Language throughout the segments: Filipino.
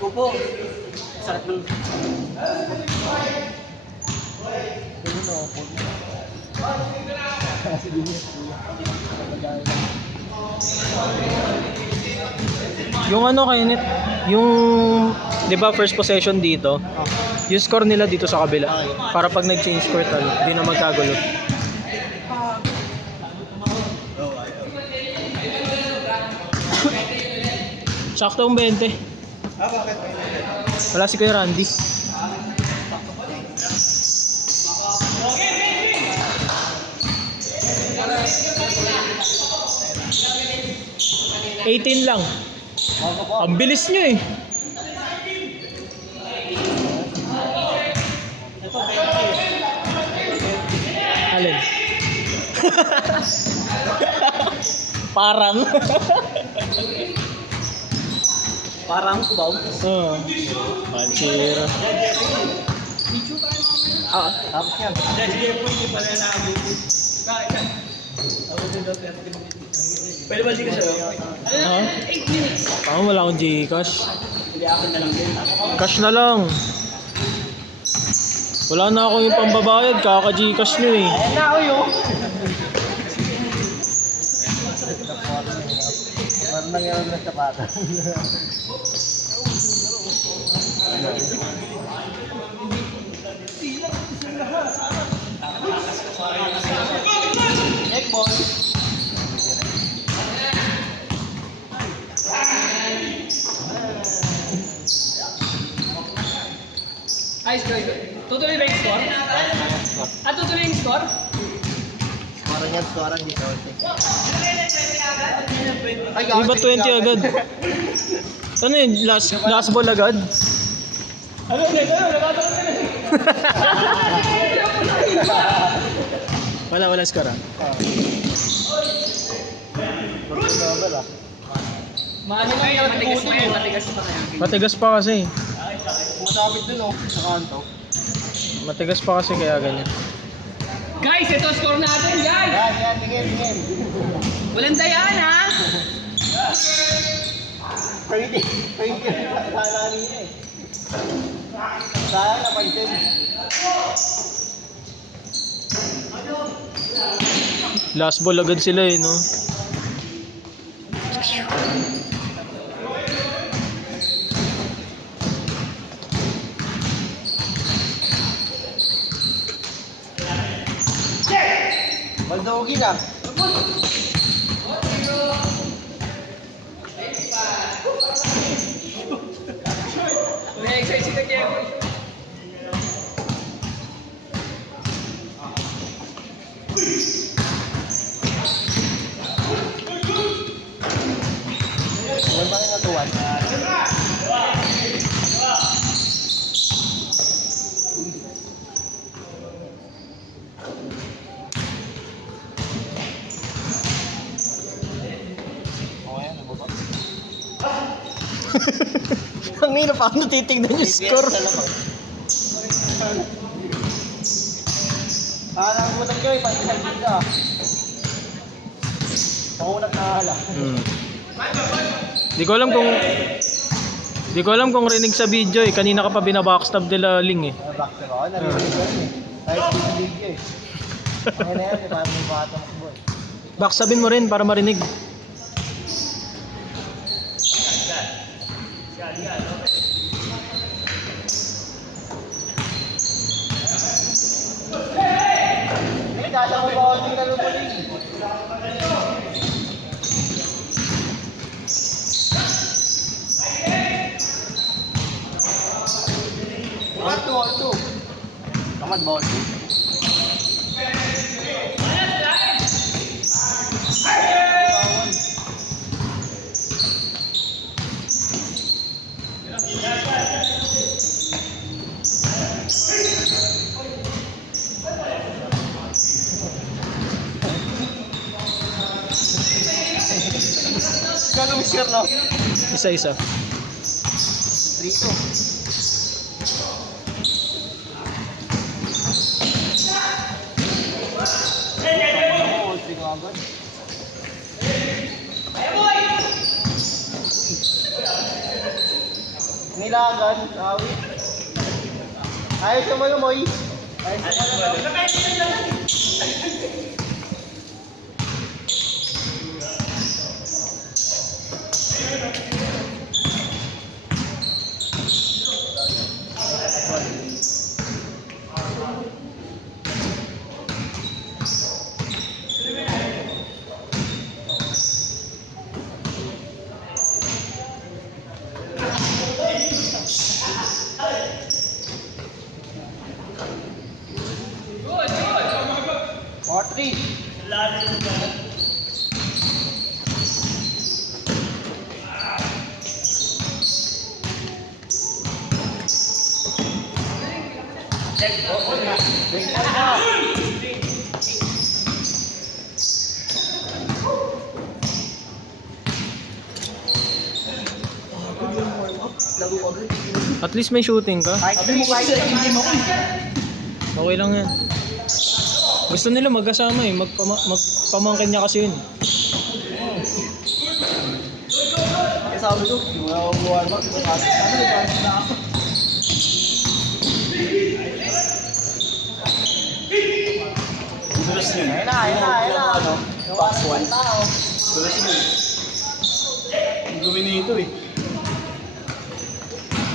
ko po. Sarap ng... Yung ano kainit, yung 'di ba first possession dito, yung score nila dito sa kabila para pag nag-change score hindi na magkagulo. Sakto ang 20. Bakit? Wala si Kuya Randy. $18 lang. Ang bilis nyo eh. Alin? Parang. Parang kubaw. Oo. Panchira. Tapos yan. Pwede ba di ka sa'yo? Ha? Wala akong Gcash. Hindi akin na lang din. Cash na lang. Wala na ako yung pambabayad, kaka-Gcash nyo eh. Ayan na ako yun. Parang nangyari na sa pata. Neck ball. Ayos ko. Tutuloy ba yung score? Tutuloy yung score? Parang yan, parang dito. Di ba 20 agad? Ano yun? Last ball agad? Ano ulit? Wala score ah. Maano lang yung matigas pa yan. Matigas pa kaya. Matigas pa kasi. Masabit dun oh, sa kanto. Matigas pa kasi kaya ganyan. Guys, ito score natin, guys! Yan, tingin. Walang dayaan, ha? Pwede sana niya eh. Sayang napansin. Last ball agad sila eh, no? Baldogi na. May exercise si Kevin. Yan ba yung natuwan? Ang hirap paano titignan yung score? Nakakagutan ko eh, pati sa ganda. Pakunat na hala. Di ko alam kung rinig sa video eh. Kanina ka pa binabackstab nila Ling eh. Back to ako, narinig ko eh. Kahit di sa video eh. Ano na yan, di ba? May bata mo boy. Backstabin mo rin para marinig. Eh, dasa mo ba ako yung nalumuling? One, two. Kamad ba ako? Gagawin sir no? Isa-isa. 3-2. Oh, tingnan agad. May Dilagan. Awi. Ayos naman mo, Moy. Ayos naman mo. Three. At least may shooting ka. Sabi mo kahit hindi mo. Okay lang yan. Gusto nila magkasama eh. Magpamangkin niya kasi yun. Kaya sabi ko, yung mga umuwan mo, ano ba na ako? Dulas yun. Ayun na. Ano? Box 1. Tao. Dulas yun. Hindi guminito eh.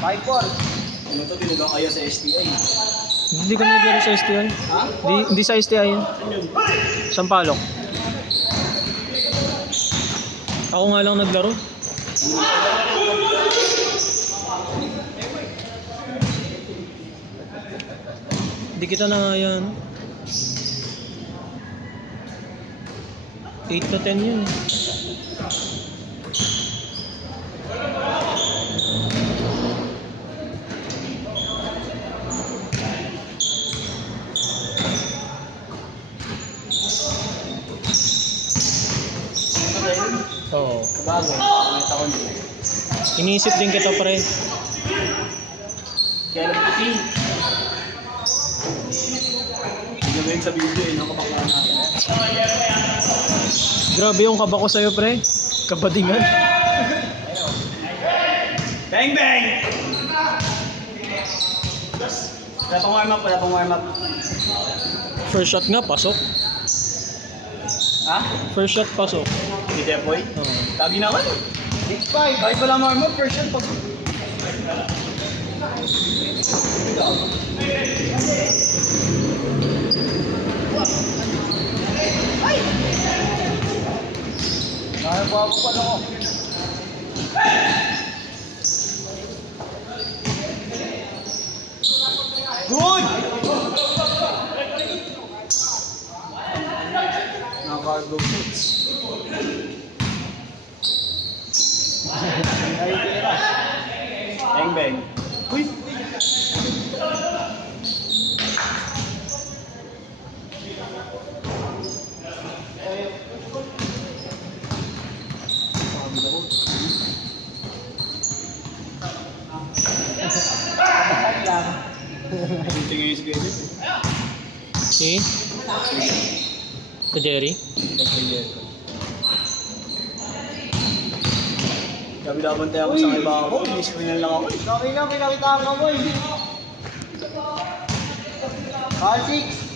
5-4. Ano to, tinagang kaya sa STI. Hindi ka naglaro sa STI. Ha? Hindi sa STI yun. Saan yun? Sampalok. Ako nga lang naglaro. Hindi kita na nga yan. 8 to 10 yun. Oo. Bago. Nakita ko nila. Iniisip din kita pre. Kaya lang puti. Hindi naman yung sa video eh. Nakapaklaan natin. Grabe yung kaba ko sa'yo pre. Kabadingan. Bang bang! Wala pang warm up, wala pang warm up. First shot nga, pasok. Ha? First shot, pasok. Hindi Depoy? Oo. Tabi naman. 6-5. Kahit wala warm up, first shot pag... Nakagawa pa lang ako. Good! Naka-cargo boots. Ay, tira. Bang bang. Uy! Kabahan lang. Hindi ngayon si Gayet. Si? Si Jerry? Gabi labantay ako sa iba ako. Ini-screen lang ako. Sabi na, pinakitaan ka mo eh. 6.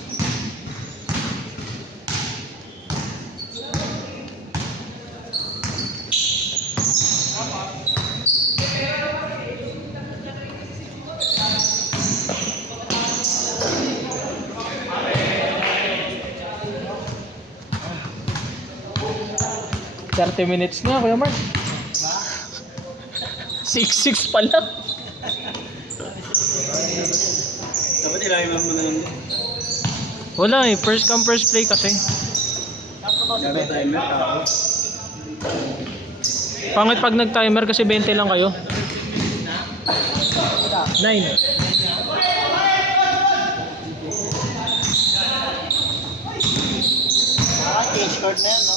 $30 minutes na, Kuya Mark. 6-6 pa lang. Dapat ilalim mo na lang din. Wala eh, first come first play kasi. Gabi timer ako. Pangit pag nag-timer kasi 20 lang kayo. 9. Change card na yan, no?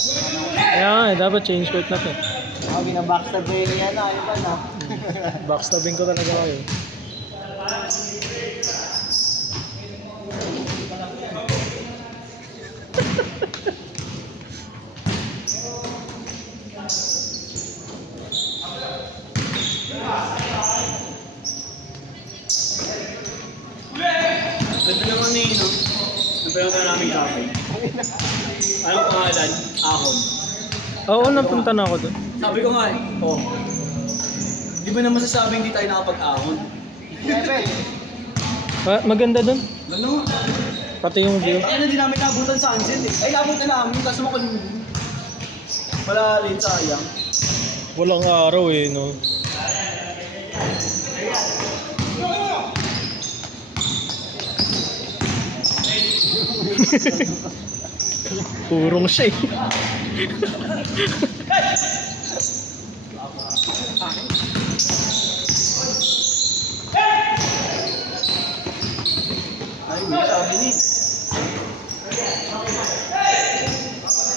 Kaya nga eh, dapat change court na to. Ako, binabackstab ko yung yan, ano ba, no? Backstabbing ko talaga kayo. Ganda naman eh, no? Ang pinunta namin cafe. Anong pangalan? Ahon. Oo, napunta na ako doon. Sabi ko nga eh, oh. Di ba naman sasabing di tayo nakapag-ahon? Level. Maganda doon. Ganda nga. Pati yung view. Ano, di namin nabutan sa sunset eh. Ay, nabutan namin, kaso makalungin. Wala rin, sayang. Walang araw eh, no? Purong siya eh. Ay, may sabi ni.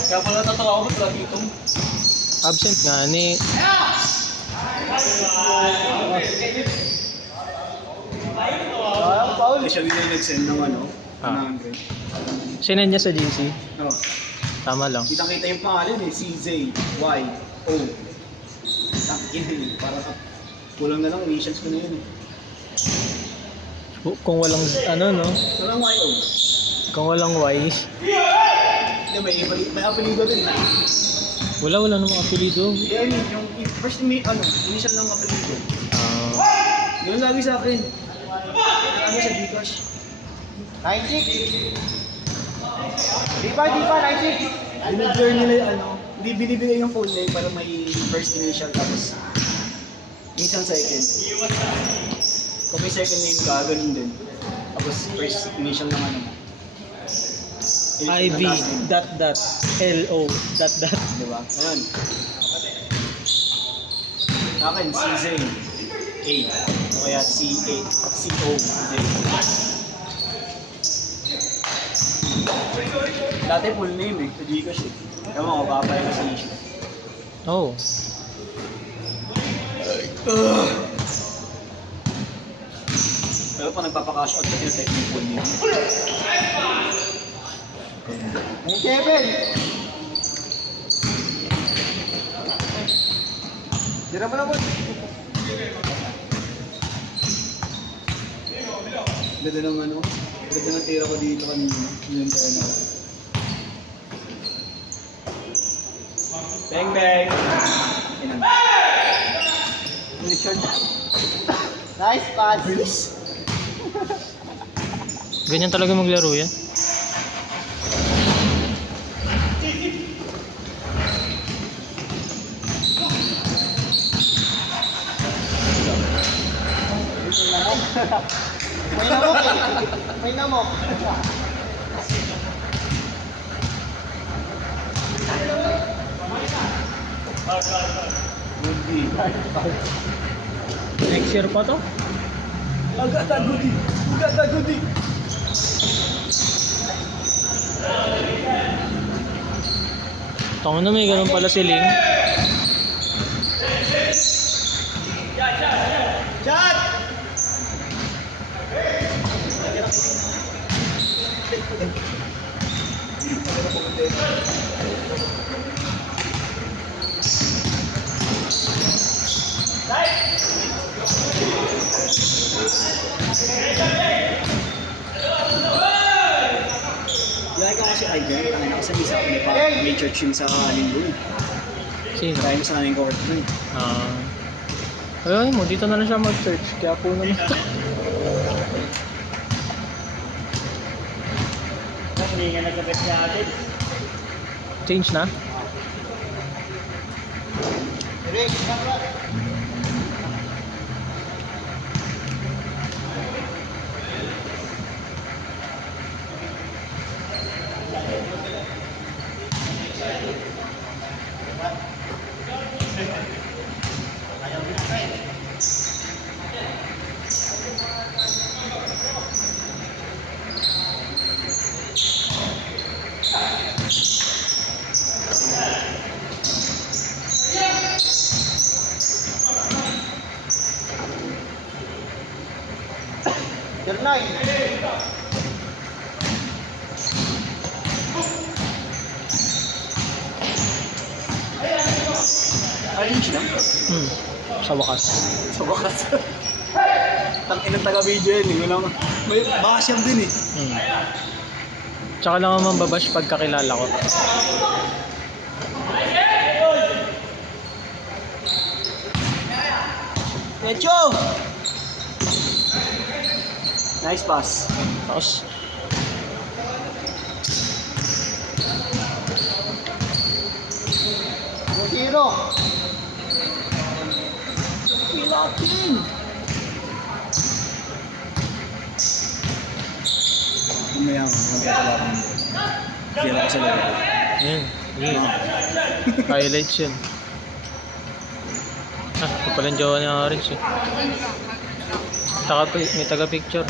Kaya pala tatawa ako, ba't lagi itong? Absent nga ni. Parang Paul. Hindi siya din nag-send ng ano, Ah. 100. Sinend niya sa GC. Oh. Tama lang. Kita-kita yung pangalan eh, CJ-Y-O. Takin eh, para kulang na lang, initials ko na yun eh. Kung walang ano no, Walang Y-O. kung walang Y, Hindi, may apelido rin eh. wala namang apelido. I mean, yung first initial ng apelido. Ah, Yun lagi sa akin. Ano sa Gcash? 96. Di ba, 96? Binag-blur nila yung ano, hindi binibigay yung full name para may first initial tapos minsan second. Kung may second name ka, ganun din. Tapos first initial ng ano mo. Initial IV ng last name. LO dot. Diba? Ayun. Sa akin, CZ A. O kaya C8. C-O. Z. Dati full name eh. Sa Gcash eh. Kaya mga kapapay na sa issue. Oh. Pero pag nagpapakash out ka, tinatake mo yung full name. 97. Dira mo na po. Ganda ng ano. Ganda ng tira ko dito kanina. Yun tayo na. Bang bang! Inan. Mission. Nice pass. Bilis! Ganyan talaga maglaro yan. May namok eh. May namok. Hindi. Next year pa to? Agad agudi! Agad agudi! Tango na may ganun pala si Ling. Chat! Lagi ko kasi idol, ano kasi isa may church yun sa linggo eh. Sino? Kaya mo sa aming court na eh. Ayun mo, dito na lang siya mag-search. Kaya po naman. Hindi nga nagkabit siya agad. Change na? Rick, Jernay. Arrange lang. Sa wakas. Sa wakas. Inang taga-video yan eh. Walang, may basham din eh. Hmm. Tsaka lang naman babash pagkakilala ko. Pecho! Nice pass. Tapos, Zero. Pilatin! Mamaya, magkakala ko. Kaya ako sa laro. yun. Yun. Highlights yun. Ah, ito pala yung jowa ni Orange eh. May taga-picture.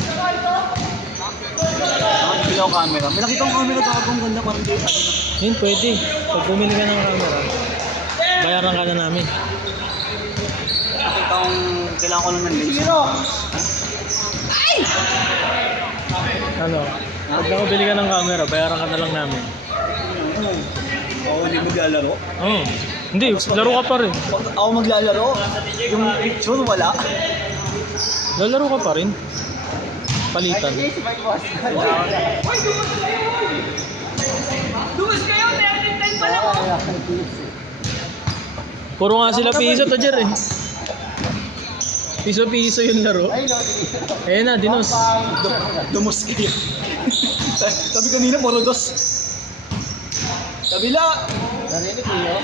Nakakabili ako camera. May nakita akong camera kagong ganda parang di. Yun, pwede. Pag bumili ka ng camera, bayaran ka na namin. Nakita akong kailangan ko lang ng lens. Zero. Ano? Pag nakabili ka ng camera, bayaran ka na lang namin. Oo, hindi maglalaro. Oh. Hindi, laro ka pa rin. Pag ako maglalaro, yung picture wala. Lalaro ka pa rin. Palitan. Ay, si Mike Boss. Lumus kayo, 13-10 pa lang. Puro nga sila piso to, Jer eh. Piso-piso yung laro. Ay, no. Ayan na, dinos. Dumos kayo. Sabi kanina, puro dos. Kabila! Narinig ko yun.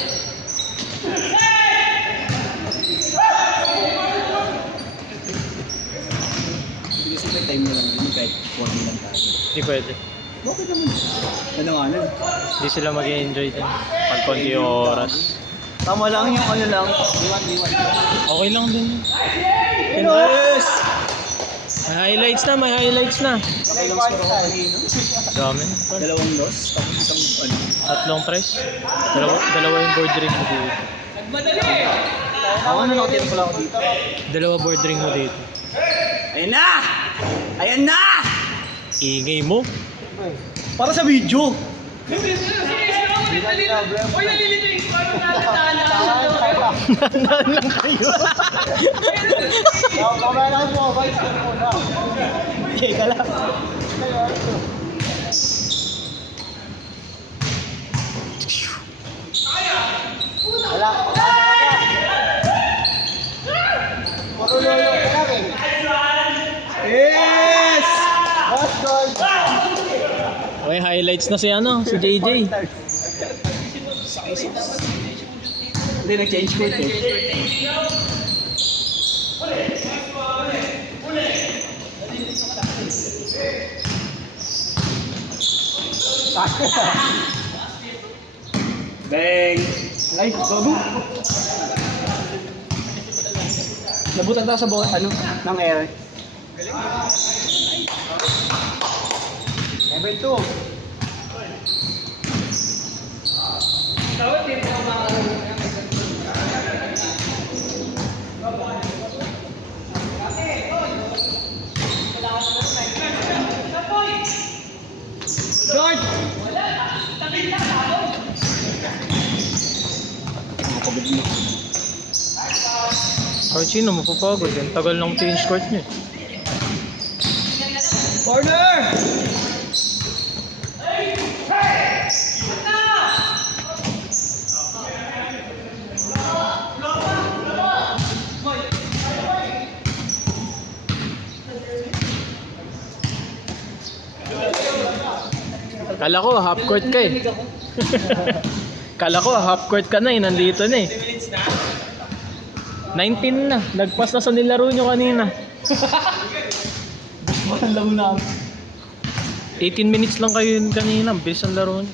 Hindi kasi may time na lang din, kahit 40 lang tayo. Hindi pwede. Bakit naman? Ano nga lang? Hindi sila mag-enjoy din. Pag konti yung oras. Tama lang yung ano lang. Okay lang din. Yes! May highlights na, may highlights na. Okay lang score ako kanina. Dami. Dalawang dos, tapos isang ano. Tatlong press. Dalawa yung board ring mo dito. Nagmadali eh. Ako na nakatira pala ako dito. Dalawa board ring mo dito. Ayan na! Ayan na! Ingay mo. Para sa video! Uy, nalilito yung score ng natataan. Nandaan lang kayo. Mamaya mo, Mike. Muna. Teka lang. Wala. Puro lolo ka lang eh. Yes! Boss goal. Okay, highlights na si ano, si JJ. Hindi, nag-change court eh. Bang! Ay, bago! Nabutan tayo sa bawat ano, ng air. Level 2. George! Kahit sino, mapapagod yan. Tagal ng change court niya. Corner! Kala ko, half court ka eh. Kala ko, half court ka na eh. Nandito na eh. 19 na. Nagpas na sa nilaro nyo kanina. Mahal lang na. 18 minutes lang kayo yun kanina. Ang bilis ang laro nyo.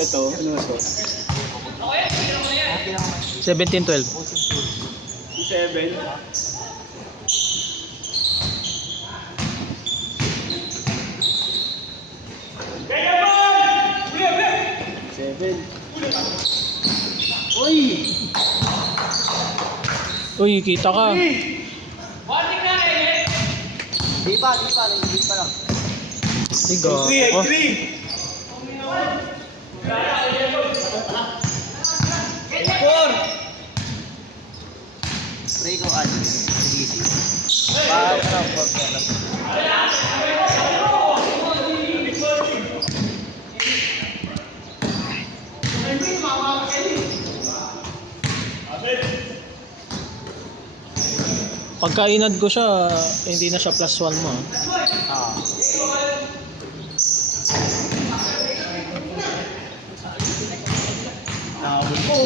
Ito, ano ba ito? 17-12. 7. Uy! Uy, kita ka. Warning na eh. Di pa lang. Sigo. Oh. 4! Pray ko ano, easy. Paano na po? Pagka inad ko siya, hindi na siya +1 mo. Ah. Nakabul po.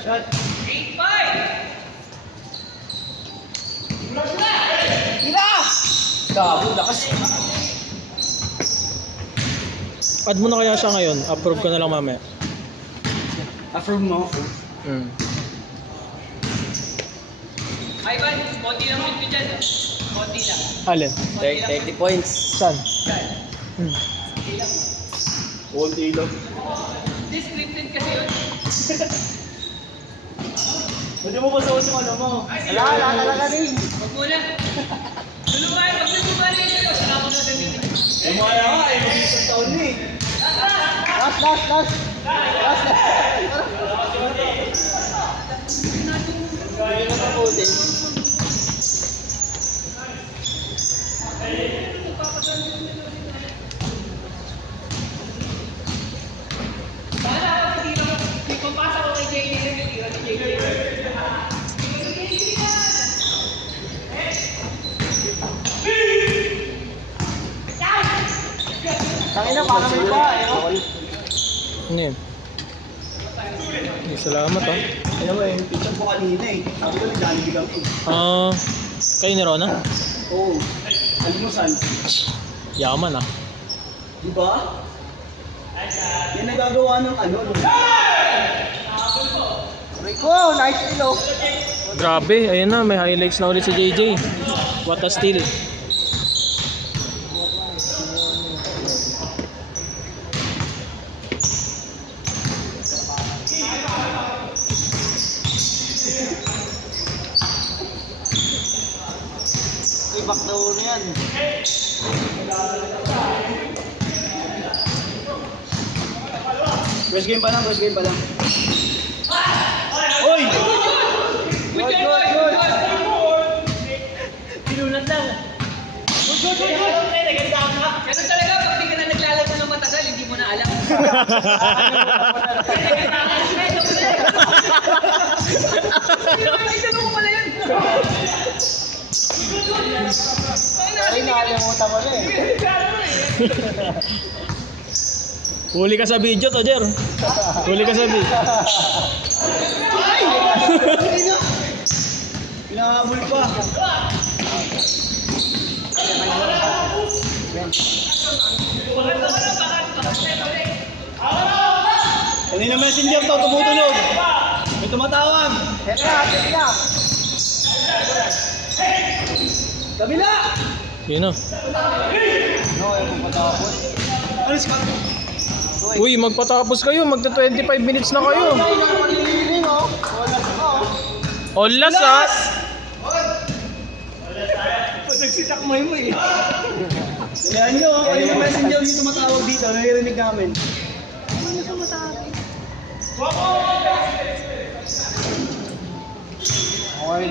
Shot. 8-5! Gabo, lakas. Add mo na kaya siya ngayon, approve ko na lang mamaya. Approve mo. Ivan, konti lang mo dyan. Konti lang. Alin? 30 points. Saan? All day lang. Hindi scripted kasi yun. Pwede mo ba suot yung ano mo? Wala talaga din. Huwag muna. Tulungan, pag nagtumali sa'yo, saka mo na ganun. Lumaya nga eh, mag-isang taon na eh. Last. Hindi mo tapusin. Sana ako titira mo. Kung pasa ko kay JJ, nagtitira si JJ. Tangina, parang may pa. Ano yun? Salamat ah. Alam mo eh, picture ko kanina eh. Sabi ko naglalibig ako eh. Kayo ni Rona? Oo. Alimusan. Yaman ah. Diba? Yan nagagawa ng ano. Rico, nice steal oh. Grabe, ayun na, may highlights na ulit si JJ. What a steal. Uy, back daw na yan. First game pa lang. Uy! Good job, boy! Good job! Pinunat lang. Good! Ganun talaga, pag di ka na naglalaro ng matagal, hindi mo na alam. Ay, tanong ko pala yun. Ay, nakalimutan ko na eh. Huli ka sa video, Tojer. Huli ka sa video. Pinahabol pa. Kanina messenger to, tumutunog. May tumatawag. Teka. Kabila! Yun na. No, yung patapos. Alis ka. Uy, magpatapos kayo. Magta 25 minutes na kayo. Ay, nakalililing oh. Wala ka oh. Olas ah. Pasagsitak mo mo eh. Kailangan nyo, kanina messenger yung tumatawag dito. Naririnig namin. Okay,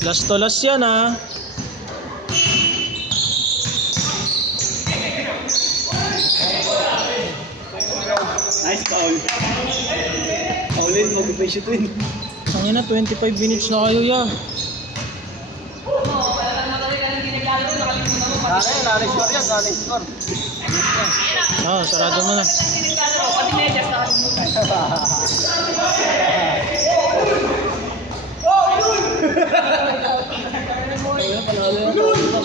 Last to last yan ah. Nice foul. Paulin, mag-pressure twin. Ang ina, 25 minutes na kayo ya. Nani-score yan, nani-score. Sarado mo na. Pati medyas na ako mo.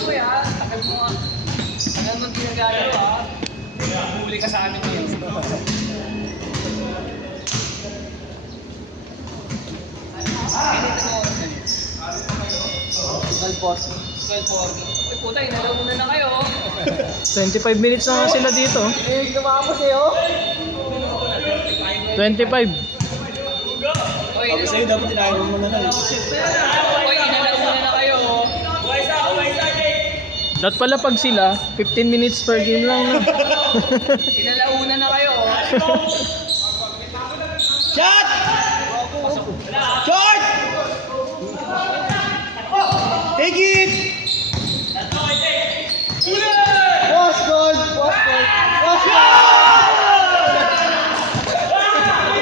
Kuya, takal mo nga. Takal mo ginagalo ha. Huli ka sa amin ngayon. Uy puta, inalaw muna na kayo. 25 minutes na nga sila dito. Eh, lumapos eh oh. 25. Uy, Sabi sa'yo, dapat tinahin mo na lang. inalaw muna na kayo. Dapat pala pag sila, 15 minutes per game lang na. Inalauna na kayo. Oh. Shot!